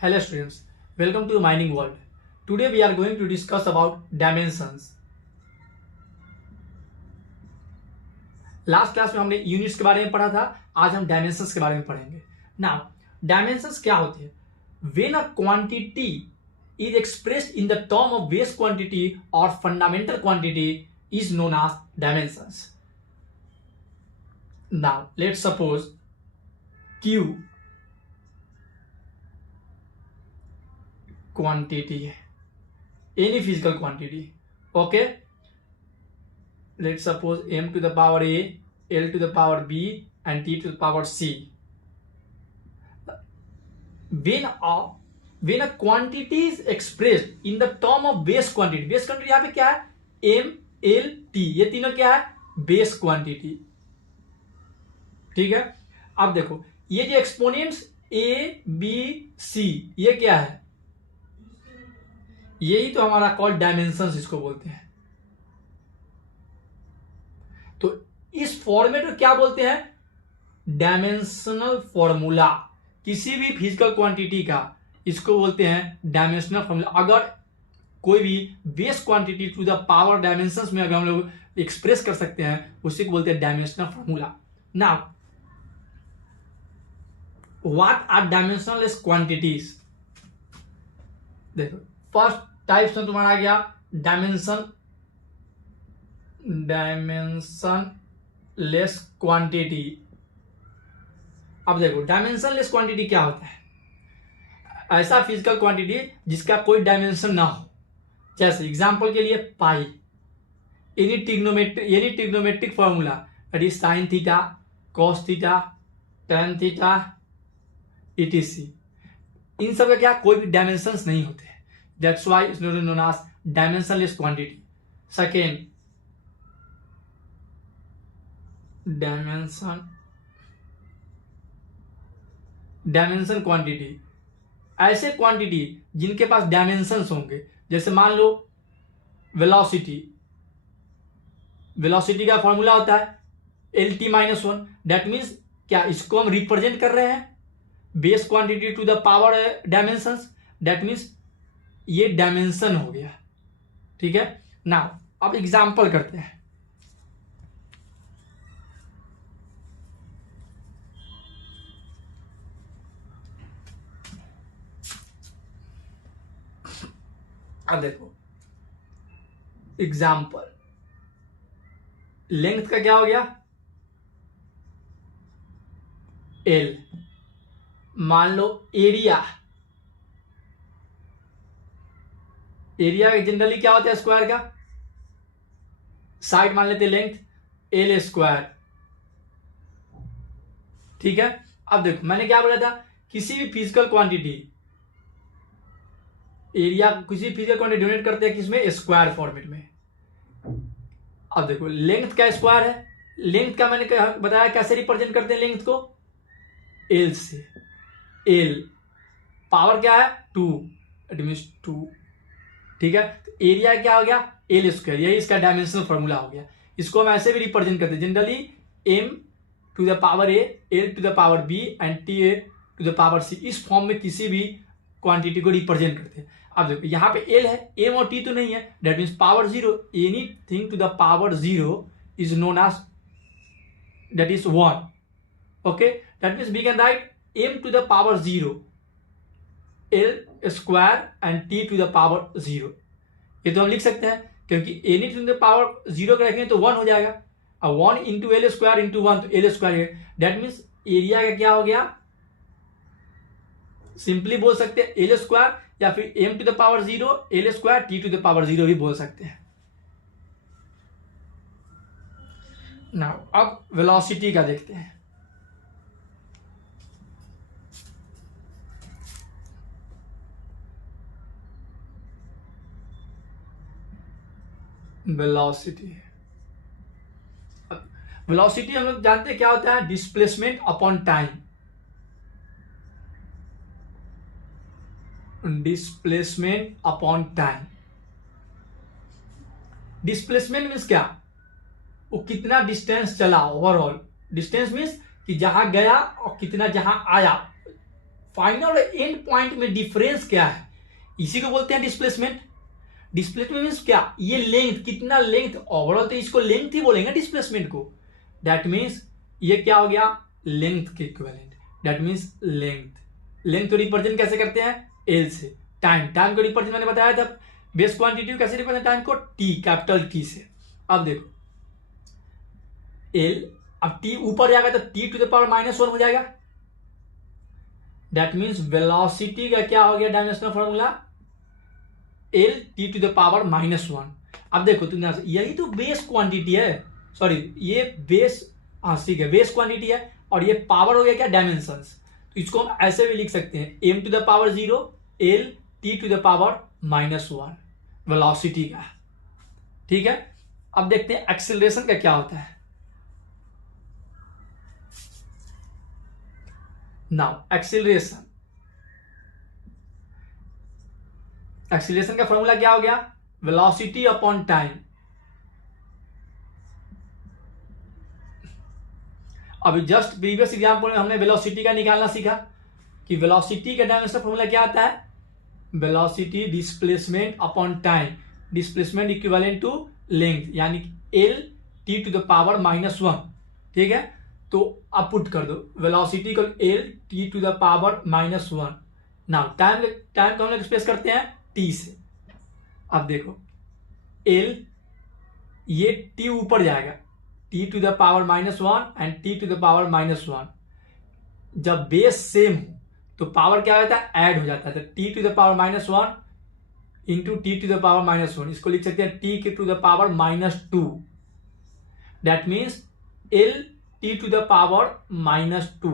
Hello students, welcome to Mining World. Today we are going to discuss about dimensions. Last class में हमने units के बारे में पढ़ा था, आज हम डायमेंशंस के बारे में पढ़ेंगे. नाउ डायमेंशंस क्या होते हैं? When a quantity is expressed in the term of base quantity or fundamental quantity is known as dimensions. Now let's suppose Q quantity है, any physical quantity. Okay, let's suppose m to the power a, l to the power b and t to the power c. When a quantity is expressed in the term of base quantity, base quantity यहाँ पे क्या है? m, l, t, ये तीनों क्या है? Base quantity. ठीक है. अब देखो ये जो एक्सपोनेंट्स a, b, c ये क्या है? यही तो हमारा कॉल डायमेंशंस इसको बोलते हैं. तो इस फॉर्मेट को क्या बोलते हैं? Dimensional formula. किसी भी फिजिकल क्वांटिटी का इसको बोलते हैं डायमेंशनल फॉर्मूला. अगर कोई भी base quantity to the power dimensions में अगर हम लोग एक्सप्रेस कर सकते हैं उसी को बोलते हैं dimensional formula. Now what are dimensionless quantities? देखो फर्स्ट टाइप्स में तुम्हारा आ गया डायमेंशनलेस क्वांटिटी. अब देखो डायमेंशनलेस क्वांटिटी क्या होता है? ऐसा फिजिकल क्वांटिटी जिसका कोई डायमेंशन ना हो. जैसे एग्जांपल के लिए pi, any trigonometric formula that is sine theta, cos theta, tan theta etc. इन सब का क्या कोई भी डायमेंशंस नहीं होते. That's why it's known as dimensionless quantity. Second dimension quantity, ऐसे क्वांटिटी जिनके पास डायमेंशंस होंगे. जैसे मान लो वेलोसिटी का फॉर्मूला होता है LT-1. दैट मीन्स क्या इसको हम रिप्रेजेंट कर रहे हैं base quantity to the power dimensions. That means ये डायमेंशन हो गया. ठीक है. नाउ अब एग्जांपल करते हैं. अब देखो एग्जाम्पल, लेंथ का क्या हो गया? L. मान लो एरिया जनरली क्या होता है? स्क्वायर का साइड मान लेते लेंथ L स्क्वायर. ठीक है. अब देखो मैंने क्या बोला था? किसी भी फिजिकल क्वांटिटी एरिया किसी फिजिकल क्वांटिटी डोनेट करते हैं किसमें? स्क्वायर फॉर्मेट में. अब देखो लेंथ का स्क्वायर है. लेंथ का मैंने बताया कैसे रिप्रेजेंट करते हैं लेंथ को? L से. L पावर क्या है? 2. It means 2. ठीक है. तो एरिया क्या हो गया? L square. यही इसका डायमेंशनल फॉर्मूला हो गया. इसको हम ऐसे भी रिप्रेजेंट करते हैं generally m to the power a, l to the power b and ta to the power c. इस फॉर्म में किसी भी क्वांटिटी को रिप्रेजेंट करते हैं. अब देखो यहां पे L है, m और t तो नहीं है. That means power 0. Anything to the power 0 is known as that is 1. Okay. That means we can write m to the power 0 L square and t to the power 0. ये तो हम लिख सकते हैं क्योंकि एनी टू द पावर 0 का रखेंगे तो 1 हो जाएगा. अब 1 इंटू L स्क्वायर इंटू 1 तो L स्क्वायर है. दैट मीन्स एरिया का क्या हो गया? सिंपली बोल सकते हैं L स्क्वायर या फिर m to the power 0 L square t to the power 0 भी बोल सकते हैं. नाउ अब वेलोसिटी का देखते हैं. वेलोसिटी हम लोग जानते हैं क्या होता है? Displacement upon time. Displacement upon time. Displacement means क्या? वो कितना डिस्टेंस चला ओवरऑल. डिस्टेंस मीन्स कि जहां गया और कितना जहां आया. फाइनल और एंड पॉइंट में डिफरेंस क्या है, इसी को बोलते हैं डिस्प्लेसमेंट। डिस्प्लेसमेंट मीन्स क्या, ये लेंथ, कितना लेंथ, ओवरऑल तो इसको लेंथ ही बोलेंगे डिस्प्लेसमेंट को। दैट मीन्स ये क्या हो गया, लेंथ के इक्विवेलेंट। दैट मीन्स लेंथ को रिप्रेजेंट कैसे करते हैं, एल से। टाइम को रिप्रेजेंट मैंने बताया था बेस क्वांटिटी कैसे रिप्रेजेंट टाइम को, टी, कैपिटल टी से। अब देखो एल, अब टी ऊपर जाएगा तो टी टू द पावर -1 हो जाएगा। दैट मीन्स वेलोसिटी का क्या हो गया dimensional formula, L T to the power -1। अब देखो तुम यही तो बेस क्वांटिटी है, सॉरी ये बेस, हाँ ठीक है, बेस क्वांटिटी है और ये पावर हो गया क्या, डायमेंशंस। तो इसको हम ऐसे भी लिख सकते हैं, m to the power 0 L T to the power -1 velocity का। ठीक है, अब देखते हैं एक्सेलरेशन का क्या होता है। नाउ एक्सेलरेशन का फॉर्मूला क्या हो गया, वेलोसिटी अपॉन टाइम। अभी जस्ट प्रीवियस एग्जांपल में हमने वेलोसिटी का निकालना सीखा कि वेलोसिटी का डायमेंशनल फॉर्मूला क्या आता है, velocity displacement upon time, displacement equivalent to length, यानी L T to the power -1। ठीक है, तो अब पुट कर दो वेलोसिटी को L T to the power -1। Now time को हम लोग एक्सप्रेस करते हैं टी से। अब देखो एल, ये टी ऊपर जाएगा, T to the power -1 and T to the power -1। जब बेस सेम हो तो पावर क्या होता है, ऐड हो जाता है। तो T to the power -1 into T to the power -1, इसको लिख सकते हैं टी के to the power -2। That means L T to the power -2।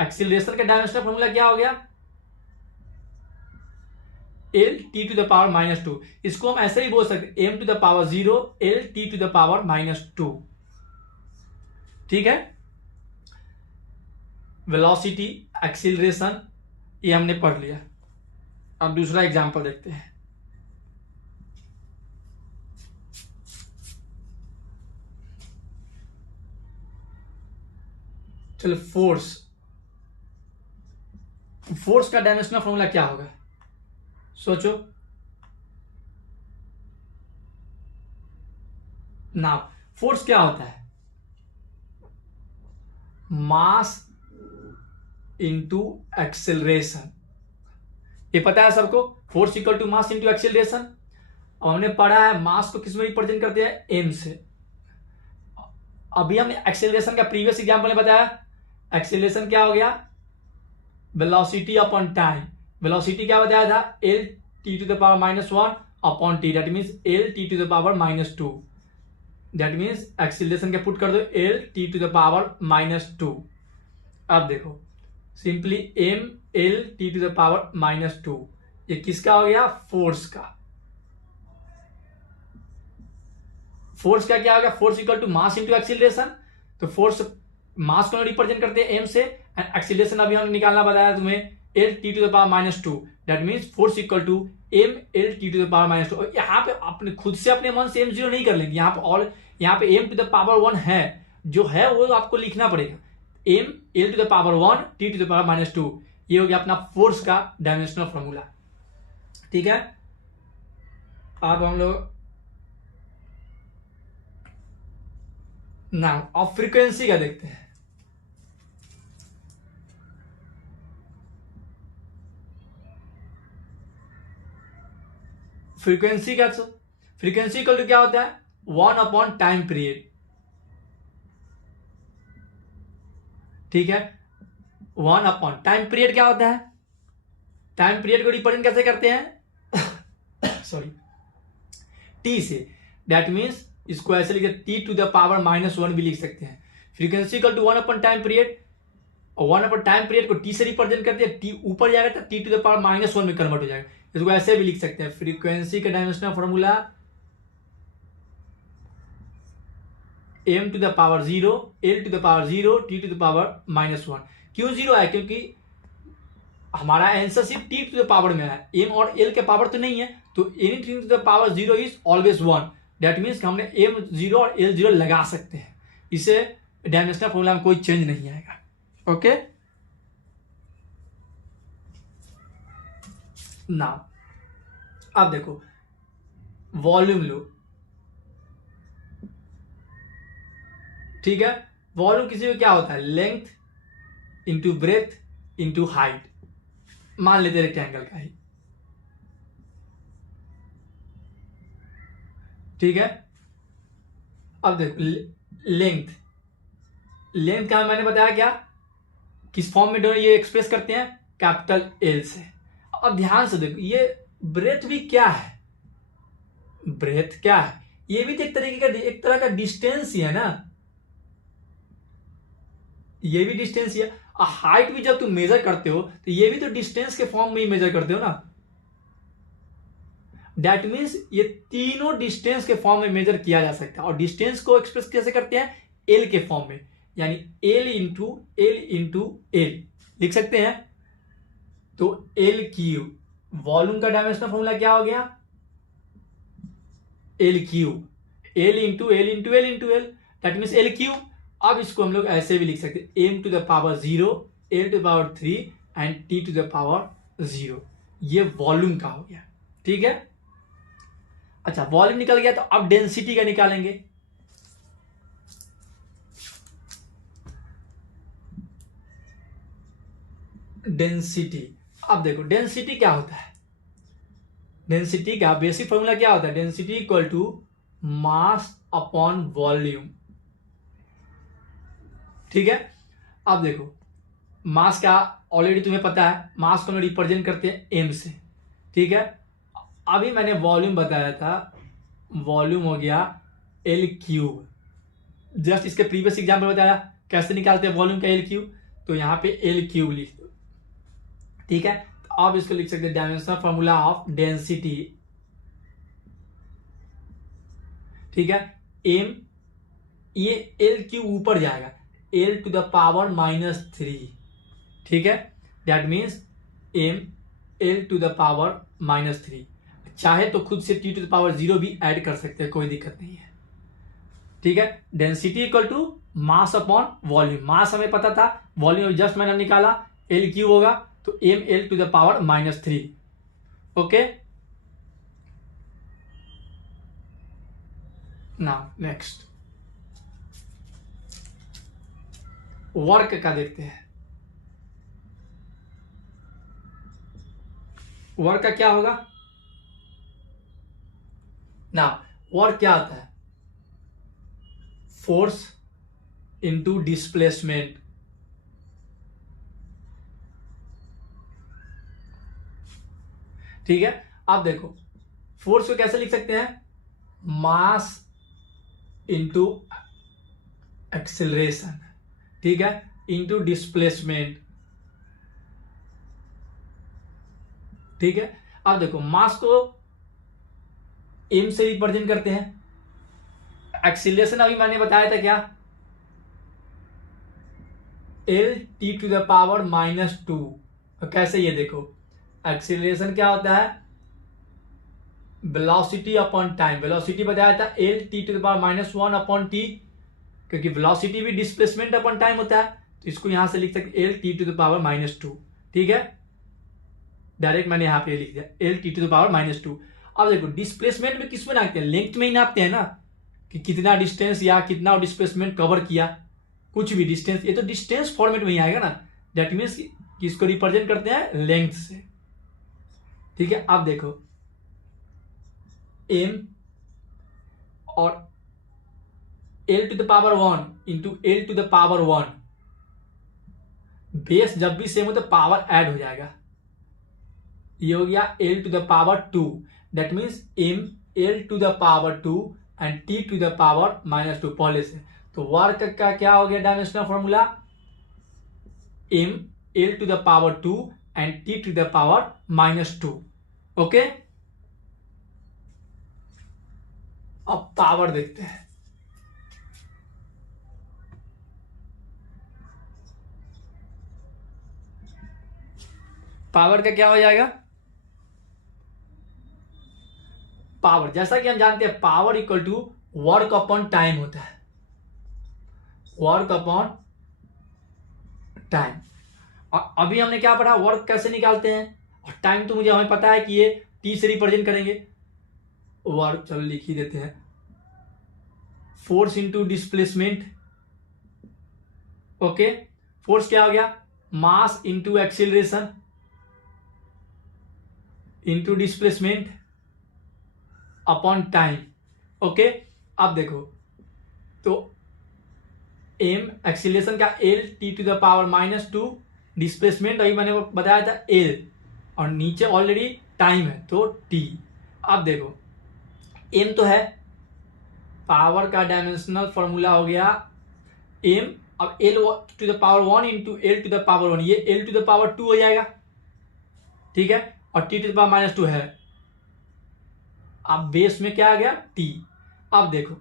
Acceleration का डायमेंशनल फॉर्मूला क्या हो गया, L T to the power -2। इसको हम ऐसे ही बोल सकते हैं m to the power 0 L T to the power -2। ठीक है, वेलोसिटी, एक्सीलरेशन ये हमने पढ़ लिया। अब दूसरा एग्जांपल देखते हैं। चलो फोर्स का डायमेंशनल फॉर्मूला क्या होगा, सोचो। नाउ फोर्स क्या होता है, मास इंटू एक्सेलरेशन। ये पता है सबको, force equal to mass into acceleration. अब हमने पढ़ा है मास को किस में रिप्रेजेंट करते हैं, एम से। अभी हमने एक्सेलरेशन का प्रीवियस एग्जांपल में बताया, एक्सेलरेशन क्या हो गया, वेलोसिटी अपॉन टाइम। वेलोसिटी क्या बताया था, L T to the power -1 upon T, that means L T to the power -2। That means acceleration के पुट कर दो L T to the power -2। अब देखो simply M L T to the power -2, ये किसका हो गया, फोर्स का। फोर्स का क्या हो गया, force equal to mass into acceleration. तो फोर्स मास को रिप्रेजेंट करते हैं एम से, एंड एक्सीलरेशन अभी हमने निकालना बताया तुम्हें, L T to the power -2। That means force equal to M L T to the power -2। यहाँ पे अपने खुद से अपने मन से m0 नहीं कर लेंगे, यहाँ पे और यहाँ पे m टू द पावर 1 है, जो है वो आपको लिखना पड़ेगा, m l to the power 1 t to the power -2। ये हो गया अपना फोर्स का डायमेंशनल फॉर्मूला। ठीक है, अब हम लोग नाउ अब फ्रीक्वेंसी का देखते हैं। फ्रीक्वेंसी इक्वल टू क्या होता है, 1 अपॉन टाइम पीरियड। ठीक है, 1 अपॉन टाइम पीरियड क्या होता है, टाइम पीरियड को रिप्रेजेंट कैसे करते हैं सॉरी, टी से। दैट मीन्स इसको ऐसे लिखते हैं टी टू द पावर -1 भी लिख सकते हैं। Frequency equal to 1 upon time period, और 1 अपॉन टाइम पीरियड को टी से रिप्रेजेंट करते हैं, टी ऊपर जाएगा तो टी टू द पावर -1 में कन्वर्ट हो जाएगा। इसको ऐसे भी लिख सकते हैं, फ्रीक्वेंसी का dimensional formula m to the power 0 l to the power 0 t to the power -1। क्यों 0 है, क्योंकि हमारा आंसर सिर्फ t टू द पावर में है, m और l के पावर तो नहीं है, तो anything to the power 0 is always 1। That means हमने m0 और l0 लगा सकते हैं, इसे डायमेंशनल फॉर्मूला में कोई चेंज नहीं आएगा। ओके, नाउ अब देखो वॉल्यूम लो, ठीक है। वॉल्यूम किसी में क्या होता है, length into breadth into height, मान लेते रेक्टेंगल का ही, ठीक है। अब देखो लेंथ, लेंथ का मैंने बताया क्या, किस फॉर्म में ये एक्सप्रेस करते हैं, कैपिटल एल से। अब ध्यान से देखो ये ब्रेथ भी क्या है, ब्रेथ क्या है, ये भी तो एक तरीके का, एक तरह का डिस्टेंस ही है ना, ये भी डिस्टेंस ही है। हाइट भी जब तुम मेजर करते हो तो ये भी तो डिस्टेंस के फॉर्म में ही मेजर करते हो ना। दैट मीन्स ये तीनों डिस्टेंस के फॉर्म में मेजर किया जा सकता है। और डिस्टेंस को एक्सप्रेस कैसे करते हैं, एल के फॉर्म में, यानी एल इंटू एल लिख सकते हैं। तो एल क्यूब, वॉल्यूम का डायमेंशनल फॉर्मूला क्या हो गया, L cube, L into L into L into L, that means L cube. अब इसको हम लोग ऐसे भी लिख सकते हैं, M to the power 0, L to the power 3 and T to the power 0। ये वॉल्यूम का हो गया, ठीक है। अच्छा वॉल्यूम निकल गया, तो अब डेंसिटी का निकालेंगे। डेंसिटी, अब देखो डेंसिटी क्या होता है, डेंसिटी का बेसिक फॉर्मूला क्या होता है, density equal to mass upon volume, ठीक है। अब देखो मास का ऑलरेडी तुम्हें पता है, मास को हम रिप्रेजेंट करते हैं एम से, ठीक है। अभी मैंने वॉल्यूम बताया था, वॉल्यूम हो गया एल क्यूब, जस्ट इसके प्रीवियस एग्जाम्पल बताया कैसे निकालते हैं वॉल्यूम का एल क्यूब, तो यहां पे एल क्यूब लिख दो, ठीक है। तो अब इसको लिख सकते हैं डायमेंशनल फॉर्मूला ऑफ डेंसिटी, ठीक है। एम, ये एल क्यूब ऊपर जाएगा, एल टू द पावर -3, ठीक है। That means M L to the power -3, चाहे तो खुद से टी टू द पावर 0 भी ऐड कर सकते हैं, कोई दिक्कत नहीं है, ठीक है। Density equal to mass upon volume, mass हमें पता था, वॉल्यूम जस्ट मैंने निकाला, एल क्यूब होगा तो M L to the power -3, okay. Now next work का देखते हैं। वर्क का क्या होगा ना, वर्क क्या आता है, फोर्स इंटू डिस्प्लेसमेंट, ठीक है। आप देखो फोर्स को कैसे लिख सकते हैं, मास इंटू एक्सेलरेशन, ठीक है, इंटू डिस्प्लेसमेंट, ठीक है। अब देखो मास को एम से रिप्रेजेंट करते हैं, एक्सीलरेशन अभी मैंने बताया था क्या, L T to the power -2। तो कैसे, ये देखो एक्सीलरेशन क्या होता है, वेलोसिटी अपॉन टाइम, वेलोसिटी बताया था L T to the power -1 upon T, क्योंकि वेलोसिटी भी डिस्प्लेसमेंट अपॉन टाइम होता है, तो इसको यहां से लिख सकते L T to the power -2, ठीक है। डायरेक्ट मैंने यहां पे लिख दिया L T to the power -2। अब देखो डिस्प्लेसमेंट में किस में नापते हैं, लेंथ में ही नापते हैं ना, कि कितना डिस्टेंस या कितना डिस्प्लेसमेंट कवर किया, कुछ भी डिस्टेंस, ये तो डिस्टेंस फॉर्मेट में ही आएगा ना। दैट मीन्स किसको रिप्रेजेंट करते हैं, लेंथ से, ठीक है। अब देखो एम और L to the power 1 into L to the power 1, base जब भी सेम हो तो पावर ऐड हो जाएगा, ये हो गया L to the power 2, that means M L to the power 2 and T to the power -2 पहले से। तो वर्क का क्या हो गया dimensional formula, M L to the power 2 and T to the power -2, okay. अब पावर देखते हैं, पावर का क्या हो जाएगा, पावर जैसा कि हम जानते हैं power equal to work upon time होता है, वर्क अपॉन टाइम। और अभी हमने क्या पढ़ा, वर्क कैसे निकालते हैं, और टाइम तो मुझे हमें पता है कि ये टी से रिप्रेजेंट करेंगे। वर्क चलो लिख ही देते हैं, force into displacement. Okay, force क्या हो गया, mass into acceleration into displacement upon time. Okay, अब देखो तो एम एक्सीलरेशन का L T to the power -2, displacement अभी मैंने बताया था एल, और नीचे ऑलरेडी टाइम है तो टी। अब देखो एम तो है, पावर का डायमेंशनल फॉर्मूला हो गया एम, अब L to the power 1 into L to the power 1, ये एल टू द पावर 2 हो जाएगा, ठीक है, और टी टू द पावर -2 है। अब बेस में क्या आ गया टी। अब देखो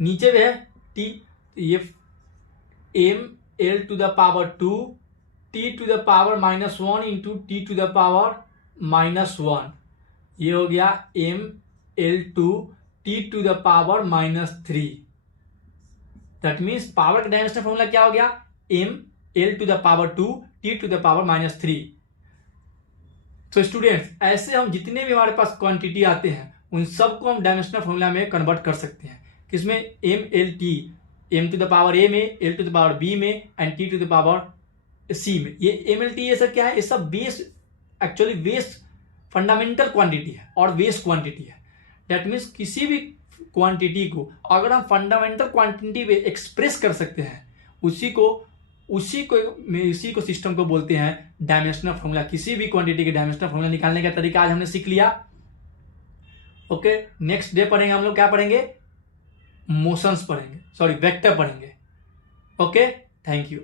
नीचे भी है टी, ये M L to the power 2 T to the power -1 into T to the power -1, ये हो गया M L two T to the power -3। That means power का डायमेंशनल फॉर्मूला क्या हो गया, M L to the power 2 T to the power -3। तो students ऐसे हम जितने भी हमारे पास क्वांटिटी आते हैं उन सबको हम डायमेंशनल फॉर्मूला में कन्वर्ट कर सकते हैं। किसमें, M L T, M to the power A में, L to the power B में and T to the power C में। ये एम एल टी ये सब क्या है, ये सब base, actually base fundamental quantity है और बेस क्वांटिटी है। दैट मीन्स किसी भी क्वांटिटी को अगर हम फंडामेंटल क्वांटिटी में एक्सप्रेस कर सकते हैं, उसी को सिस्टम को बोलते हैं डायमेंशनल फॉर्मूला। किसी भी क्वांटिटी के डायमेंशनल फॉर्मूला निकालने का तरीका आज हमने सीख लिया। ओके, नेक्स्ट डे पढ़ेंगे हम लोग, क्या पढ़ेंगे, मोशंस पढ़ेंगे, सॉरी वेक्टर पढ़ेंगे। Okay, thank you.